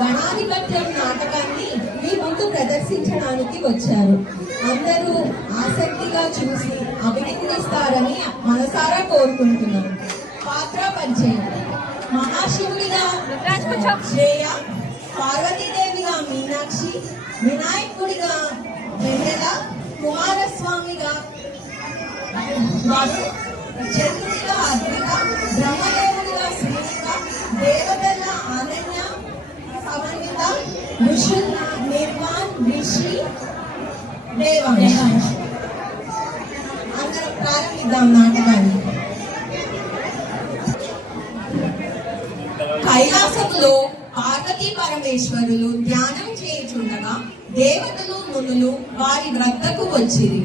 గణాధిపత్యం నాటకాన్ని మీ ముందు ప్రదర్శించడానికి వచ్చారు. అందరూ ఆసక్తిగా చూసి అభినందిస్తారని మనసారా కోరుకుంటున్నాను. పాత్ర పరిచయం: మహాశివుడిగా శ్రేయ, పార్వతీదేవిగా మీనాక్షి, వినాయకుడిగా వెన్నెల, కుమారస్వామిగా చంద్రుడిగా అద్భుత, బ్రహ్మదేవుడిగా శ్రీనిక, దేవతల అనన్య, సమన్విత, ఋషుల నిర్వాణ్, రిషి, దేవాంశ్. అందరం ప్రారంభిద్దాం నాటకాన్ని. కైలాసములో పార్వతీ పరమేశ్వరులు ధ్యానం చేయుచుండగా దేవతలు మునులు వారి వద్దకు వచ్చిరి.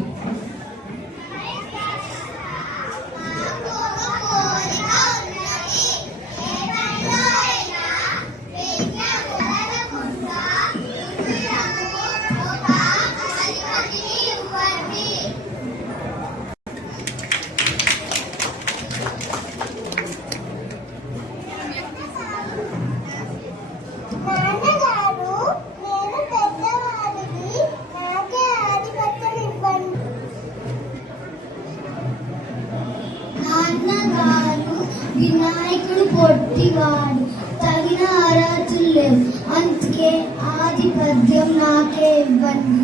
వినాయకుడు పొట్టివాడు, తగిన అర్హతలు లేవు, అందుకే ఆధిపత్యం నాకే ఇవ్వండి.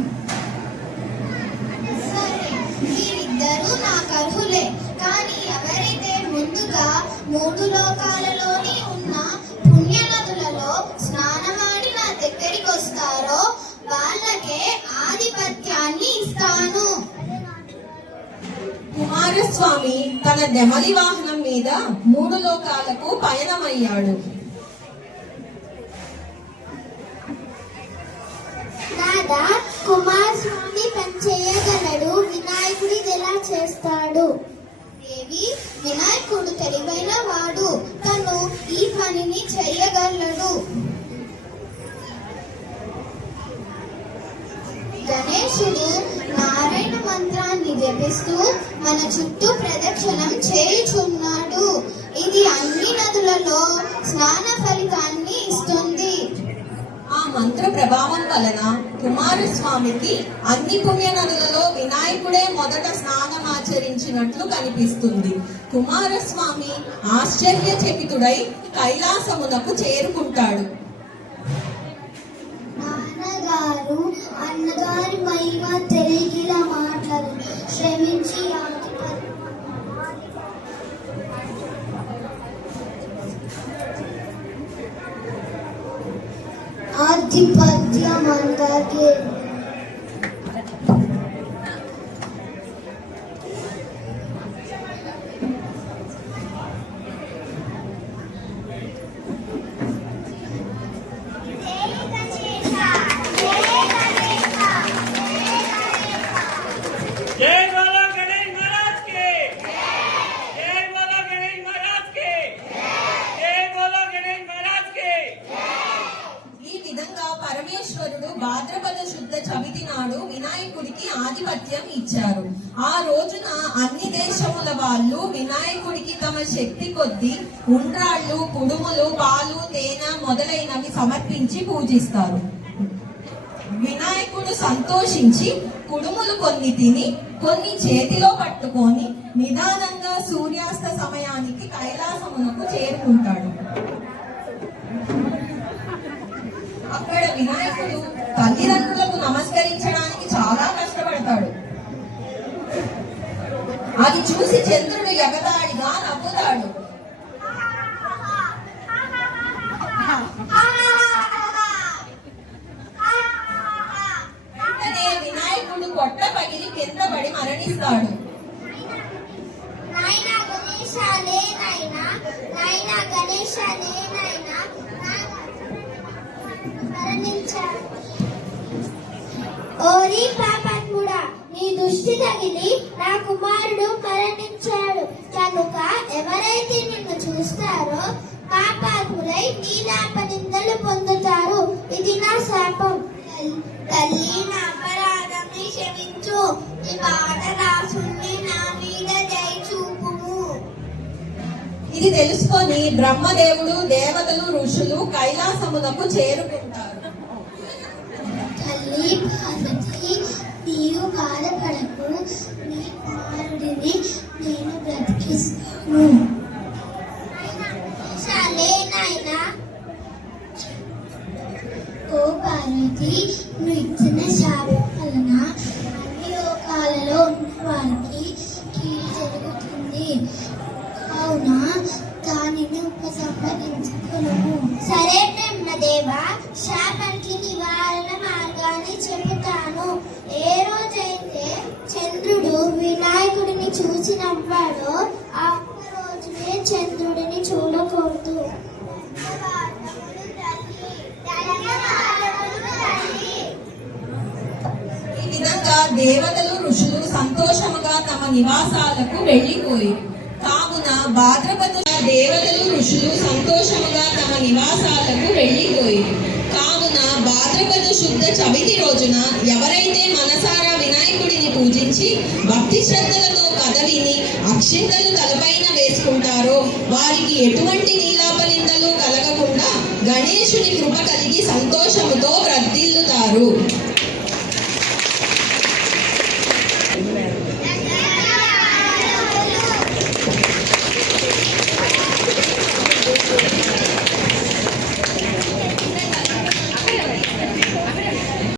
సరే, మీరిద్దరూ నాకు అర్హులే. కానీ ఎవరైతే ముందుగా 3 లోకాలలోని ఉన్న పుణ్యనదులలో స్నానమాడి నా దగ్గరికి వస్తారో వాళ్ళకే ఆధిపత్యాన్ని ఇస్తాను. కుమారస్వామి తన నెమలి వాహనం మీద 3 లోకాలకు పయనమయ్యాడు. నాదా, కుమారస్వామి పని చేయగలడు, వినాయకుడి ఎలా చేస్తాడు? దేవి, వినాయకుడు తెలివైన వాడు, తను ఈ పనిని చేయగలడు. గణేశుడు నారాయణ మంత్రాన్ని జపిస్తూ మన చుట్టూ ప్రదక్షిణం చేయుచున్నాడు. ఇది అన్ని నదులలో స్నాన ఫలితాన్ని ఇస్తుంది. ఆ మంత్ర ప్రభావం వలన కుమారస్వామికి అన్ని పుణ్య నదులలో వినాయకుడే మొదట స్నానమాచరించినట్లు కనిపిస్తుంది. కుమారస్వామి ఆశ్చర్యచకితుడై కైలాసమునకు చేరుకుంటాడు. నాన్నగారు, అన్నగారి మహిమ తెలిగిలా మాట్లాడు, శ్రమించి ఆధిపత్యం అందరికీ. పరమేశ్వరుడు భాద్రపద శుద్ధ చవితి నాడు వినాయకుడికి ఆధిపత్యం ఇచ్చారు. ఆ రోజున అన్ని దేశముల వాళ్ళు వినాయకుడికి తమ శక్తి కొద్దీ ఉండ్రాళ్ళు, కుడుములు, పాలు, తేనె మొదలైనవి సమర్పించి పూజిస్తారు. వినాయకుడు సంతోషించి కుడుములు కొన్ని తిని కొన్ని చేతిలో పట్టుకొని నిదానంగా సూర్యాస్త సమయానికి కైలాసమునకు చేరుకుంటాడు. అక్కడ వినాయకుడు తల్లిదండ్రులకు నమస్కరించడానికి చాలా కష్టపడతాడు. అది చూసి చంద్రుడు ఎగతాళిగా నవ్వుతాడు. వెంటనే వినాయకుడు పొట్ట పగిలి కింద పడి మరణిస్తాడు. ఓరి పాపాత్ముడా, నీ దృష్టి తగిలి నా కుమారుడు మరణించాడు కనుక ఎవరైతే నిన్ను చూస్తారో పాపాత్ములై నీలాపనిందలు పొందుతారు. ఇది నా శాపం. తల్లి, నా అపరాధమే క్షమించు. ఈ పాట రాసుని నా మీద దయ చూపుము. ఇది ఇది తెలుసుకొని బ్రహ్మదేవుడు దేవతలు ఋషులు కైలాసమునకు చేరుకుంటారు. తల్లి పార్వతి, నీవు బాధపడకు, నీ కుమారుడిని నేను బ్రతికిస్తాను. సరే నాయనా. ఓ పార్వతి, నువ్వు ఇచ్చిన శాపం వలన అన్ని లోకాలలో ఉన్న వారికి కీడు జరుగుతుంది, కావున దానిని ఉపసంహరించుకును. సరే బ్రహ్మదేవ, శాపానికి నివారణ మార్గాన్ని చెబుతాను. ఏ రోజైతే చంద్రుడు వినాయకుడిని చూసి నవ్వాడో ఆ ఒక్క రోజునే చంద్రుడిని చూడకూడదు. ఈ విధంగా దేవతలు ఋషులు సంతోషముగా తమ నివాసాలకు వెళ్ళిపోయి కావున భాద్రపద దేవతలు ఋషులు సంతోషముగా తమ నివాసాలకు వెళ్ళిపోయి కావున భాద్రపద శుద్ధ చవితి రోజున ఎవరైతే మనసారా వినాయకుడిని పూజించి భక్తి శ్రద్ధలతో కథ విని అక్షింతలు తలపైన వేసుకుంటారో వారికి ఎటువంటి నీలాపనిందలు కలగకుండా గణేశుని కృప కలిగి సంతోషముతో వర్ధిల్లుతారు.